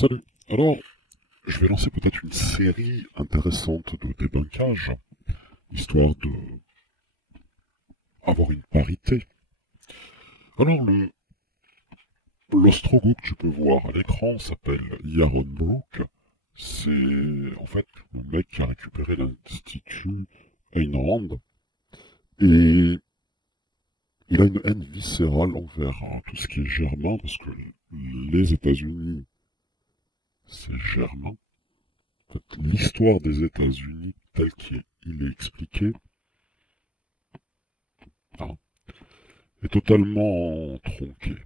Salut. Alors, je vais lancer peut-être une série intéressante de débunkage, histoire de avoir une parité. Alors, l'ostrogoth que tu peux voir à l'écran s'appelle Yaron Brook. C'est en fait le mec qui a récupéré l'Institut Ayn Rand. Et il a une haine viscérale envers tout ce qui est germain, parce que les États-Unis, c'est germain. En fait, l'histoire des États-Unis telle qu'il est expliqué est totalement tronquée.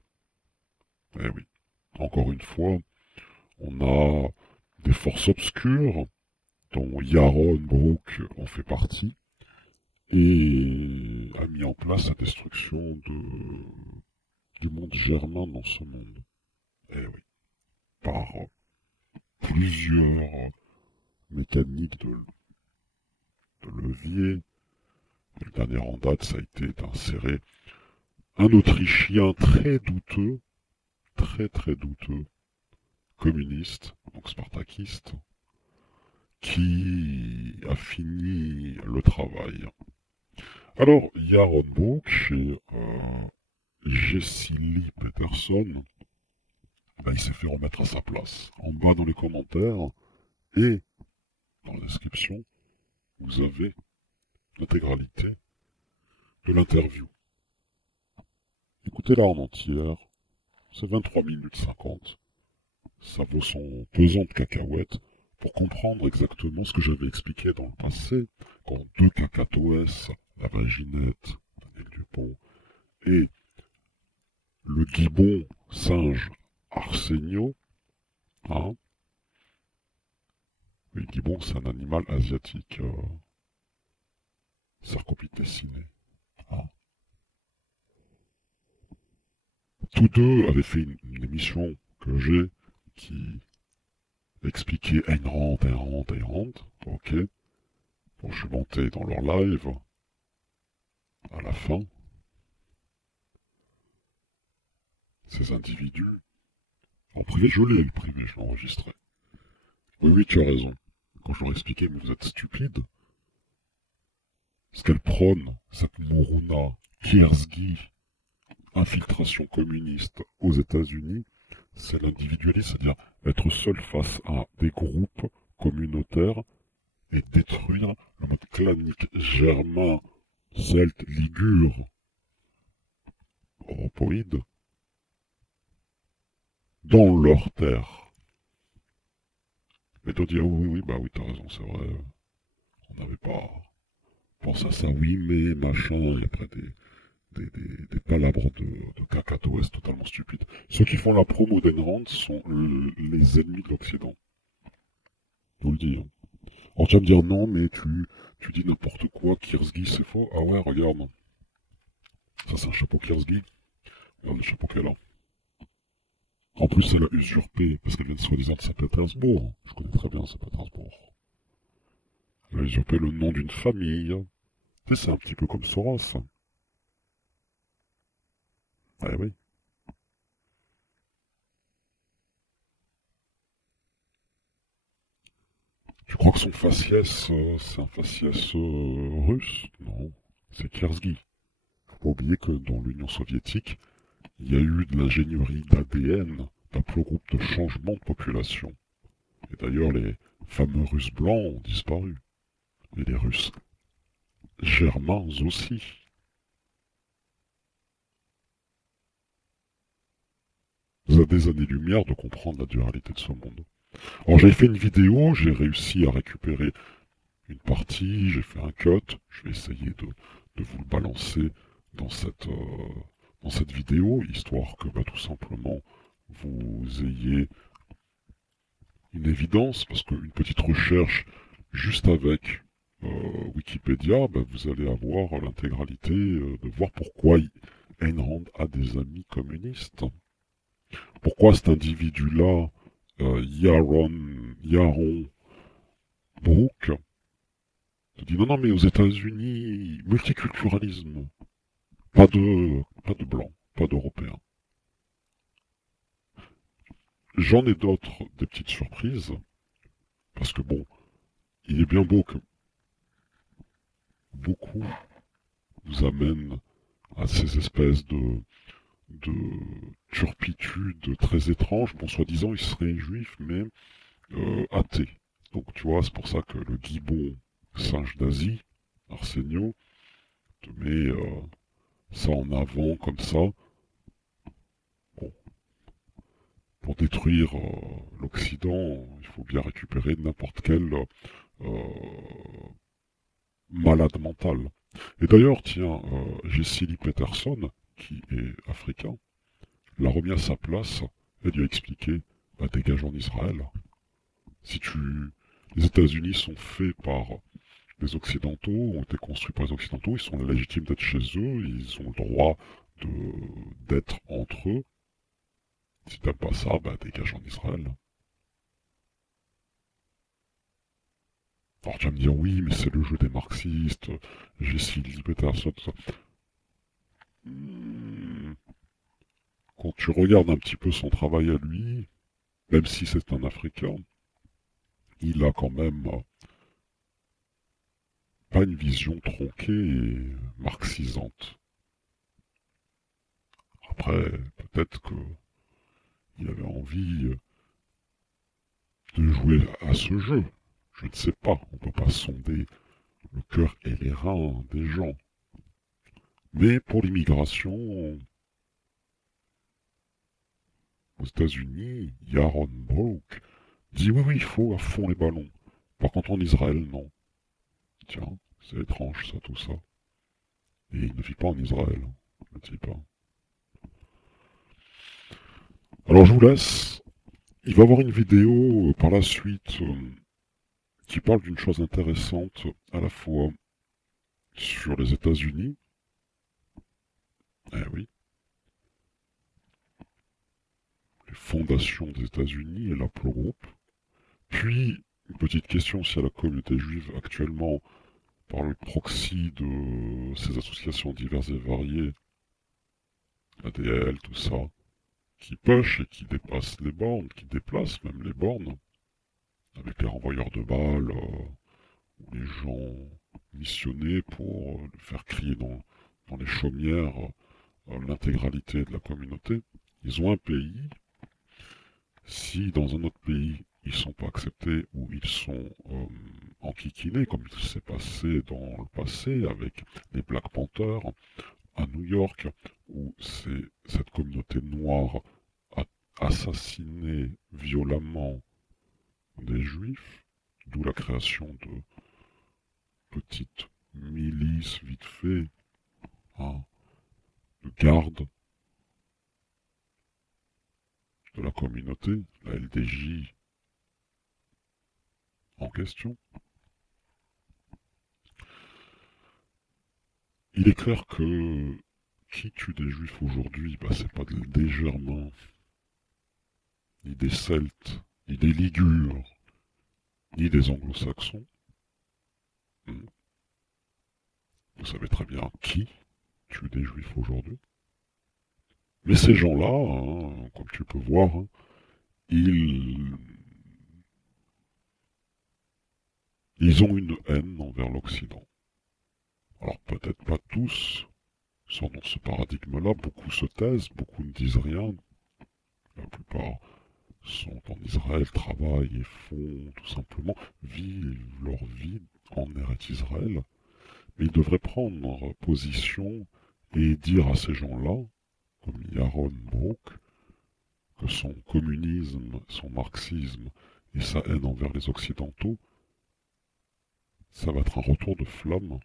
Eh oui, encore une fois, on a des forces obscures, dont Yaron Brook en fait partie, et a mis en place la destruction du monde germain dans ce monde. Eh oui, par plusieurs mécaniques de levier. Et le dernier en date, ça a été d'insérer un Autrichien très douteux, très douteux, communiste, donc spartakiste, qui a fini le travail. Alors, Yaron Brook, chez Jesse Lee Peterson, il s'est fait remettre à sa place. En bas dans les commentaires et dans la description, vous avez l'intégralité de l'interview. Écoutez-la en entière, c'est 23 minutes 50. Ça vaut son pesant de cacahuètes pour comprendre exactement ce que j'avais expliqué dans le passé, quand deux cacatoès, la vaginette, Daniel Dupont, et le gibbon singe Arsenio, le gibbon c'est un animal asiatique, sarcopitheciné, Tous deux avaient fait une émission que j'ai qui expliquait Ayn Rand, ok. Bon, je suis monté dans leur live à la fin. Ces individus, en privé, je l'ai, le privé, je l'ai enregistré. Oui, tu as raison. Quand je leur expliquais, mais vous êtes stupide. Ce qu'elle prône, cette Moruna Kiersky, infiltration communiste aux États-Unis, c'est l'individualisme, c'est-à-dire être seul face à des groupes communautaires et détruire le mode clanique germain, celte, ligure, europoïde, dans leur terre. Mais toi dis, oui, t'as raison, c'est vrai, on n'avait pas pensé à ça, oui, mais machin, et après des palabres de cacatoès totalement stupides. Ceux qui font la promo d'Ayn Rand sont les ennemis de l'Occident. Je vous le dis. Alors tu vas me dire, non, mais tu dis n'importe quoi, Kiersky c'est faux. Ah ouais, regarde. Ça c'est un chapeau Kiersky. Regarde le chapeau qu'elle a. En plus, elle a usurpé, parce qu'elle vient de soi-disant de Saint-Pétersbourg. Je connais très bien Saint-Pétersbourg. Elle a usurpé le nom d'une famille. Tu sais, c'est un petit peu comme Soros. Ah oui. Tu crois que son faciès, c'est un faciès russe? Non, c'est Kiersky. Faut pas oublier que dans l'Union soviétique, il y a eu de l'ingénierie d'ADN, d'haplogroupe de changement de population. Et d'ailleurs, les fameux Russes blancs ont disparu. Et les Russes germains aussi. Vous avez des années-lumière de comprendre la dualité de ce monde. Alors j'avais fait une vidéo, j'ai réussi à récupérer une partie, j'ai fait un cut, je vais essayer de vous le balancer dans cette vidéo, histoire que tout simplement vous ayez une évidence, parce qu'une petite recherche juste avec Wikipédia, vous allez avoir l'intégralité de voir pourquoi Ayn Rand a des amis communistes. Pourquoi cet individu-là, Yaron Brook, te dit non mais aux États-Unis, multiculturalisme, pas de blancs, pas d'européens. J'en ai d'autres, des petites surprises, parce que bon, il est bien beau que beaucoup nous amènent à ces espèces de turpitudes très étranges. Bon, soi-disant, il serait juif, mais athée. Donc, tu vois, c'est pour ça que le gibbon singe d'Asie, Arsenio, te met ça en avant comme ça. Bon, pour détruire l'Occident, il faut bien récupérer n'importe quel malade mental. Et d'ailleurs, tiens, Jesse Lee Peterson, qui est africain, l'a remis à sa place et lui a expliqué, bah dégage en Israël. Si tu... Les États-Unis sont faits par les Occidentaux, ont été construits par les Occidentaux, ils sont légitimes d'être chez eux, ils ont le droit d'être entre eux. Si t'aimes pas ça, bah dégage en Israël. Alors tu vas me dire, oui, mais c'est le jeu des marxistes, Jesse Lee Peterson, tout ça. Quand tu regardes un petit peu son travail à lui, même si c'est un Africain, il a quand même pas une vision tronquée et marxisante. Après, peut-être qu'il avait envie de jouer à ce jeu. Je ne sais pas, on ne peut pas sonder le cœur et les reins des gens. Mais pour l'immigration, aux États-Unis, Yaron Brook dit oui, oui, il faut à fond les ballons. Par contre, en Israël, non. Tiens, c'est étrange ça, tout ça. Et il ne vit pas en Israël, ne dit pas. Alors je vous laisse. Il va y avoir une vidéo par la suite qui parle d'une chose intéressante à la fois sur les États-Unis. Eh oui. Les fondations des États-Unis et l'haplogroupe. Puis, une petite question si la communauté juive actuellement, par le proxy de ces associations diverses et variées, ADL, tout ça, qui push et qui dépassent les bornes, qui déplacent même les bornes, avec les renvoyeurs de balles, ou les gens missionnés pour faire crier dans les chaumières l'intégralité de la communauté. Ils ont un pays. Si dans un autre pays ils sont pas acceptés ou ils sont enquiquinés, comme il s'est passé dans le passé avec les Black Panthers à New York, où cette communauté noire a assassiné violemment des juifs, d'où la création de petites milices vite fait, hein, de garde de la communauté, la LDJ en question. Il est clair que qui tue des juifs aujourd'hui, bah, c'est pas des Germains, ni des Celtes, ni des Ligures, ni des Anglo-Saxons. Vous savez très bien qui tue des juifs aujourd'hui. Mais ces gens-là, hein, comme tu peux voir, hein, ils ont une haine envers l'Occident. Alors peut-être pas tous sont dans ce paradigme-là, beaucoup se taisent, beaucoup ne disent rien, la plupart sont en Israël, travaillent et font tout simplement, vivent leur vie en Eretz Israël, mais ils devraient prendre position et dire à ces gens-là, comme Yaron Brook, que son communisme, son marxisme et sa haine envers les Occidentaux, ça va être un retour de flamme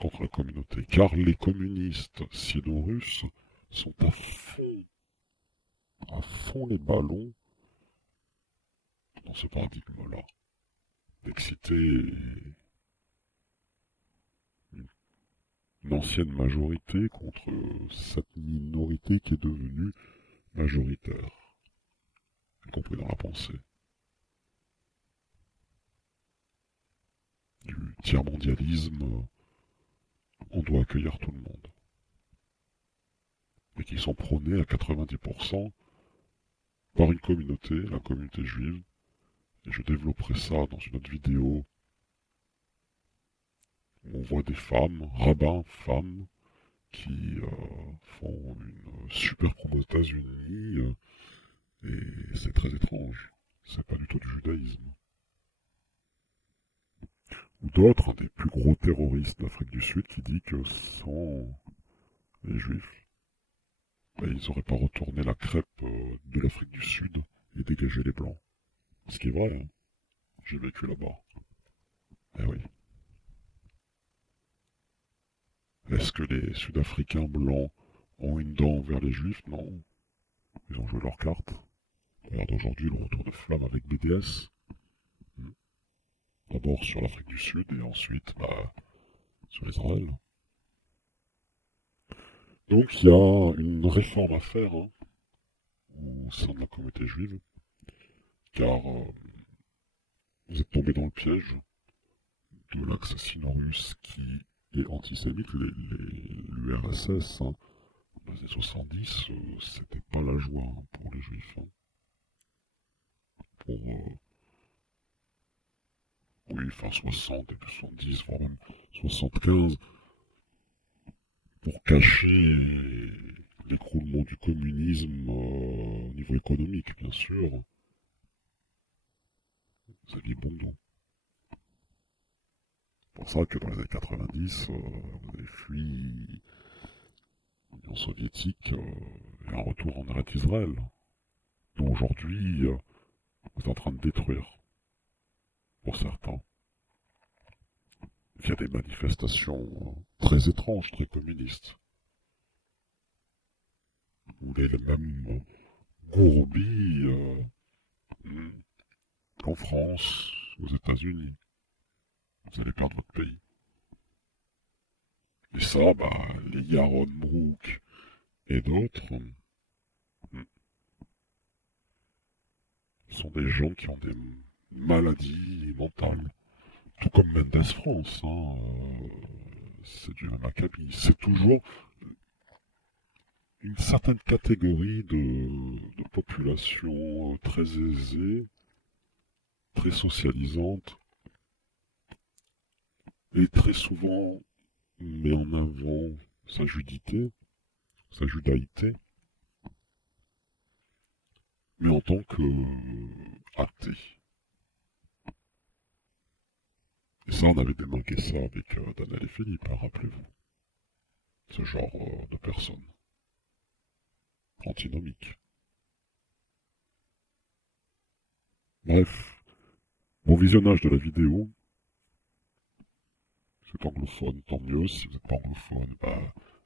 contre la communauté. Car les communistes sino-russes sont à fond les ballons dans ce paradigme-là. D'exciter une ancienne majorité contre cette minorité qui est devenue majoritaire, y compris dans la pensée. Du tiers-mondialisme, on doit accueillir tout le monde. Et qui sont prônés à 90% par une communauté, la communauté juive, et je développerai ça dans une autre vidéo où on voit des femmes, rabbins, femmes, qui font une super promo aux États-Unis, et c'est très étrange. C'est pas du tout du judaïsme. Ou d'autres, un des plus gros terroristes d'Afrique du Sud, qui dit que sans les juifs, ben, ils n'auraient pas retourné la crêpe de l'Afrique du Sud et dégagé les blancs. Ce qui est vrai, hein. J'ai vécu là-bas. Eh oui. Est-ce que les Sud-Africains blancs ont une dent vers les juifs? Non. Ils ont joué leur carte. Regarde aujourd'hui le retour de flamme avec BDS. D'abord sur l'Afrique du Sud et ensuite sur Israël. Donc il y a une réforme à faire au sein de la communauté juive, car vous êtes tombé dans le piège de l'assassinat russe qui est antisémite. L'URSS, dans les années 70, c'était pas la joie pour les juifs. Pour oui, fin 60, début 70, voire même 75, pour cacher l'écroulement du communisme au niveau économique, bien sûr. Vous aviez bon dos. C'est pour ça que dans les années 90, vous avez fui l'Union soviétique et un retour en Eretz Israël, dont aujourd'hui vous êtes en train de détruire, pour certains, via des manifestations très étranges, très communistes, où les mêmes gourbies qu'en France, aux États-Unis. Vous allez perdre votre pays. Et ça, les Yaron Brook et d'autres sont des gens qui ont des maladies mentales. Tout comme Mendes France, c'est du même acabit. C'est toujours une certaine catégorie de population très aisée, très socialisante, et très souvent met en avant sa judité, sa judaïté, mais en tant que athée. Et ça, on avait démarqué ça avec Daniel et Philippe, rappelez-vous. Ce genre de personnes. Antinomiques. Bref, bon visionnage de la vidéo. Si vous êtes anglophone, tant mieux. Si vous n'êtes pas anglophone,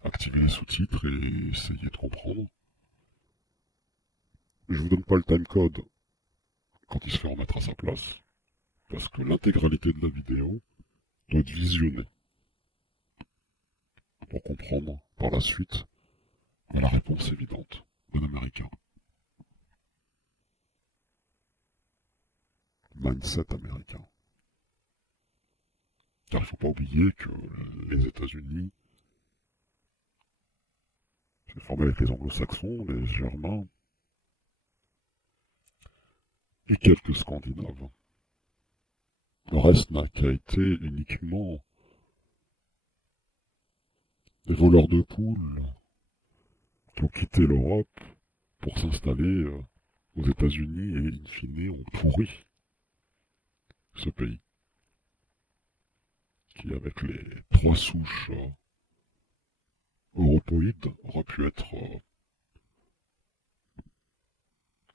activez les sous-titres et essayez de comprendre. Je vous donne pas le timecode quand il se fait remettre à sa place, parce que l'intégralité de la vidéo doit être visionnée pour comprendre par la suite la réponse évidente d'un Américain. Mindset américain. Car il ne faut pas oublier que les États-Unis, c'est formé avec les anglo-saxons, les germains, et quelques scandinaves. Le reste n'a qu'à été uniquement des voleurs de poules qui ont quitté l'Europe pour s'installer aux États-Unis et in fine ont pourri ce pays, qui avec les 3 souches europoïdes aurait pu être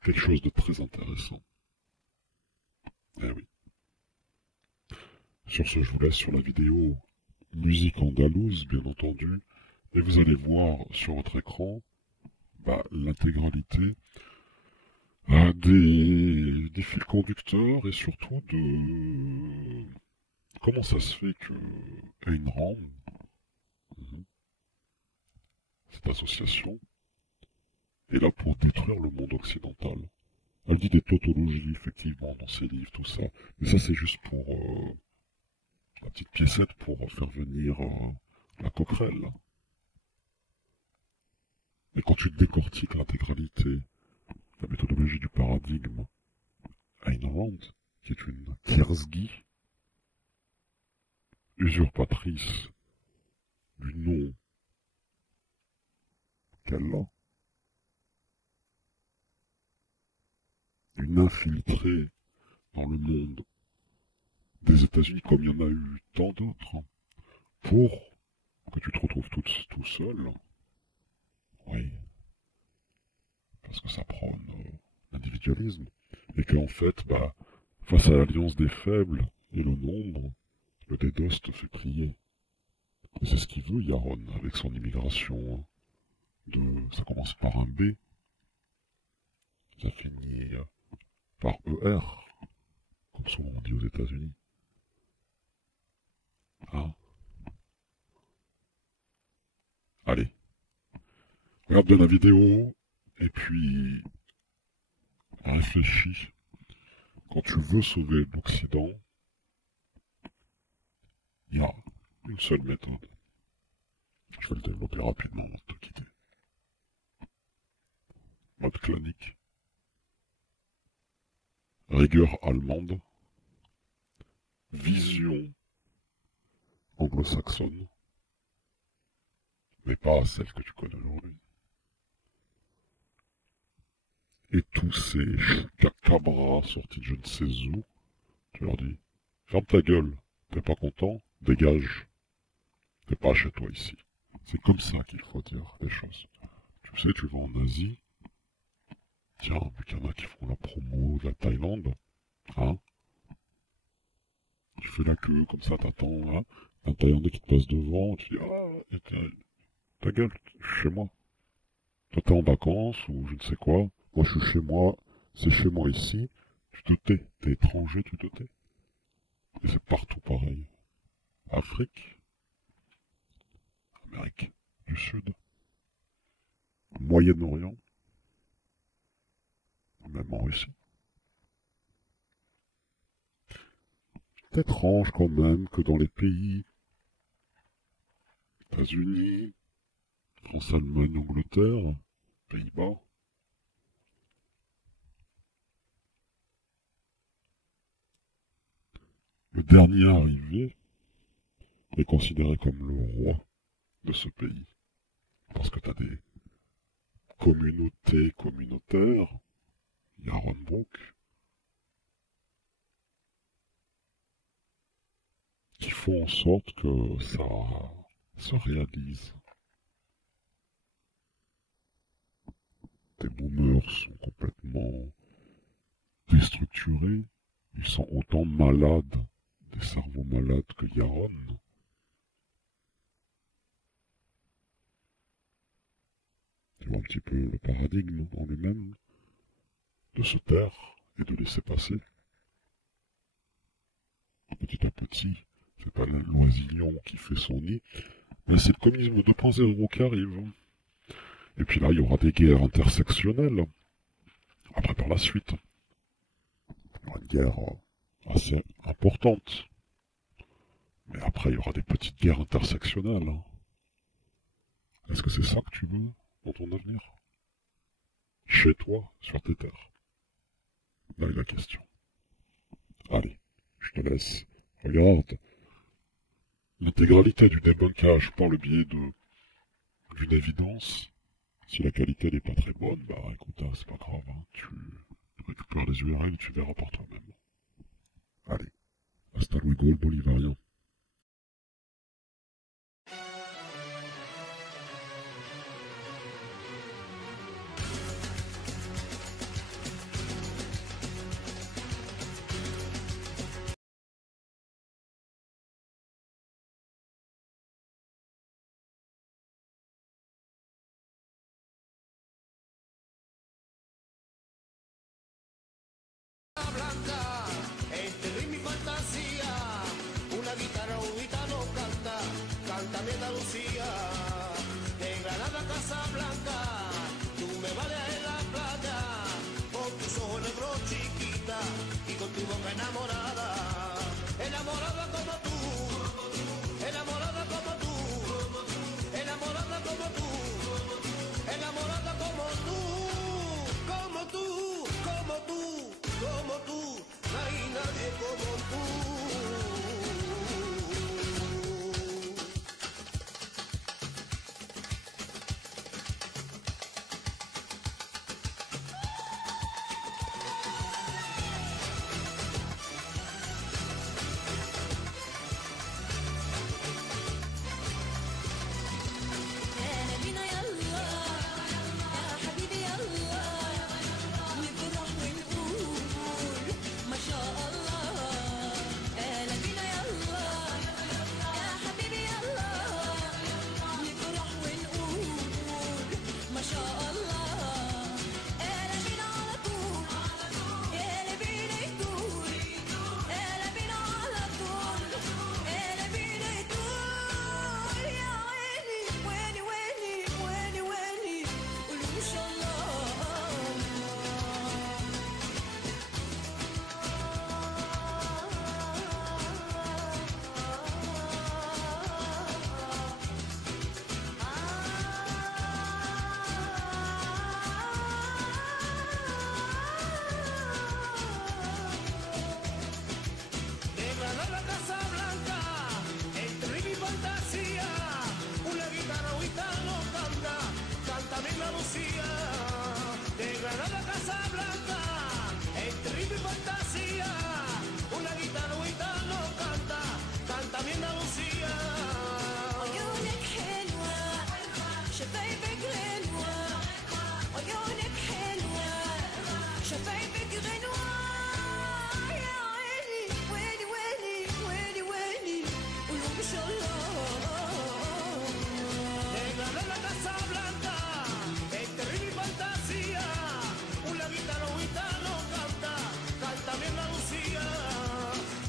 quelque chose de très intéressant. Eh oui. Sur ce, je vous laisse sur la vidéo musique andalouse, bien entendu, et vous allez voir sur votre écran l'intégralité des fils conducteurs et surtout de comment ça se fait que Ayn Rand, cette association, est là pour détruire le monde occidental. Elle dit des tautologies, effectivement, dans ses livres, tout ça, mais ça c'est juste pour la petite piécette pour faire venir la coquerelle. Et quand tu décortiques l'intégralité la méthodologie du paradigme Ayn Rand, qui est une Kiersky, usurpatrice du nom qu'elle a, une infiltrée dans le monde des États-Unis, comme il y en a eu tant d'autres, pour que tu te retrouves tout seul. Oui, parce que ça prône l'individualisme, et qu'en fait, face à l'alliance des faibles et le nombre, le DDoS te fait prier. Et c'est ce qu'il veut, Yaron, avec son immigration. Ça commence par un B, ça finit par ER, comme souvent on dit aux États-Unis. Hein? Allez, regarde bien la vidéo, et puis réfléchis. Quand tu veux sauver l'Occident, il y a une seule méthode. Je vais le développer rapidement avant de te quitter. Mode clanique. Rigueur allemande. Vision anglo-saxonne. Mais pas celle que tu connais aujourd'hui. Et tous ces chupacabras sortis de je ne sais où, tu leur dis, ferme ta gueule, t'es pas content, dégage. T'es pas chez toi ici. C'est comme ça qu'il faut dire des choses. Tu sais, tu vas en Asie, tiens, vu qu'il y en a qui font la promo de la Thaïlande, hein, tu fais la queue, comme ça t'attends, hein, un Thaïlandais qui te passe devant, tu dis, ta gueule, je suis chez moi. Toi t'es en vacances, ou je ne sais quoi, moi je suis chez moi, c'est chez moi ici, tu te tais, t'es étranger, tu te tais. Et c'est partout pareil. Afrique, Amérique du Sud, Moyen-Orient, même en Russie. C'est étrange quand même que dans les pays États-Unis, France, Allemagne, Angleterre, Pays-Bas, le dernier arrivé est considéré comme le roi de ce pays. Parce que tu as des communautés communautaires, Yaron Brook, qui font en sorte que ça se réalise. Tes boomers sont complètement déstructurés, ils sont autant malades, des cerveaux malades que Yaron. Tu vois un petit peu le paradigme en lui-même, de se taire et de laisser passer. Petit à petit, c'est pas l'oisillon qui fait son nid, mais c'est le communisme 2.0 qui arrive. Et puis là, il y aura des guerres intersectionnelles. Après, par la suite, il y aura une guerre assez importante. Mais après, il y aura des petites guerres intersectionnelles. Est-ce que c'est ça que tu veux dans ton avenir? Chez toi, sur tes terres? Là est la question. Allez, je te laisse. Regarde. L'intégralité du débunkage par le biais d'une évidence. Si la qualité n'est pas très bonne, écoute, c'est pas grave, hein, tu récupères les URL et tu verras par toi-même. Allez, hasta luego le bolivarien. Blanca, entre ritmo y fantasía, una guitarra un gitano canta, cántame Andalucía, de Granada a Casablanca, tú me vales en la playa, con tus ojos negros chiquita y con tu boca enamorada, enamorada como tú, enamorada como tú, enamorada como tú, enamorada como tú, como tú. Andalucía. عيونك حلوة شفايفك غنوة عيونك حلوة شفايفك غنوة يا عيني ويلي ويلي ويلي ويلي قولوا ما شاء الله Negra de la Casa Blanca, este ritmo y fantasía, un gitano canta, canta mi Andalucía.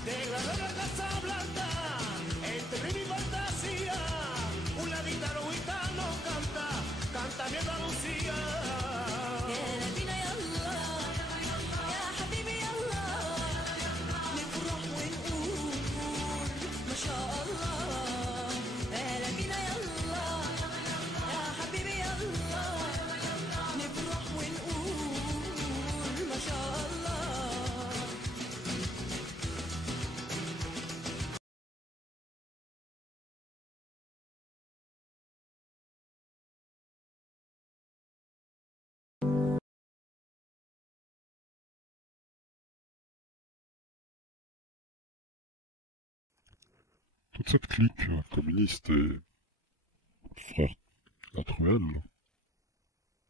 Negra de la Casa Blanca, este ritmo y fantasía, un gitano canta, canta mi Andalucía. يا نبينا يلا يا حبيبي يلا نفرح ونقول ما شاء الله يا نبينا يلا يا حبيبي يلا نفرح ونقول ما شاء الله Toute cette clique communiste et frère la truelle,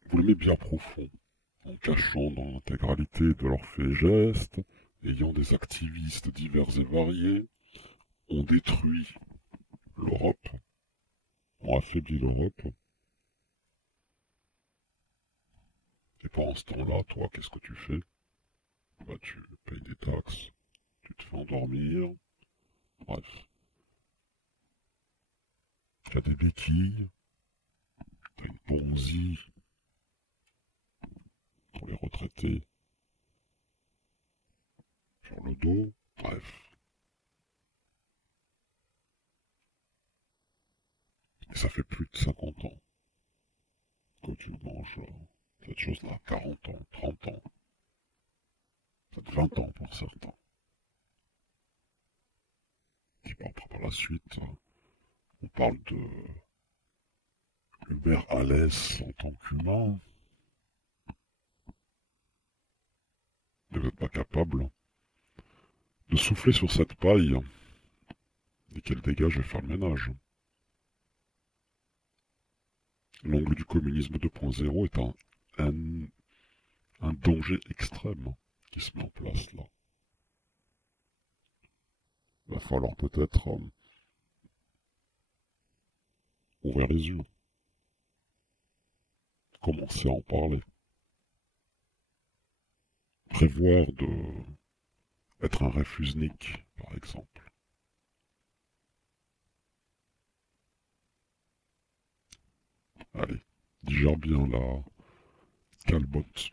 vous l'aimez bien profond, en cachant dans l'intégralité de leurs faits et gestes, ayant des activistes divers et variés, ont détruit l'Europe, ont affaibli l'Europe. Et pendant ce temps-là, toi, qu'est-ce que tu fais? Bah, tu payes des taxes, tu te fais endormir, bref. Tu as des béquilles, tu as une ponzie pour les retraités sur le dos, bref. Et ça fait plus de 50 ans que tu manges cette chose-là, 40 ans, 30 ans, peut-être 20 ans pour certains. Et puis après, par la suite, on parle de Hubert Alès en tant qu'humain. Vous n'êtes pas capable de souffler sur cette paille et qu'elle dégage et faire le ménage. L'angle du communisme 2.0 est un danger extrême qui se met en place là. Il va falloir peut-être ouvrir les yeux, commencer à en parler, prévoir de être un réfusnik, par exemple. Allez, digère bien la calbotte.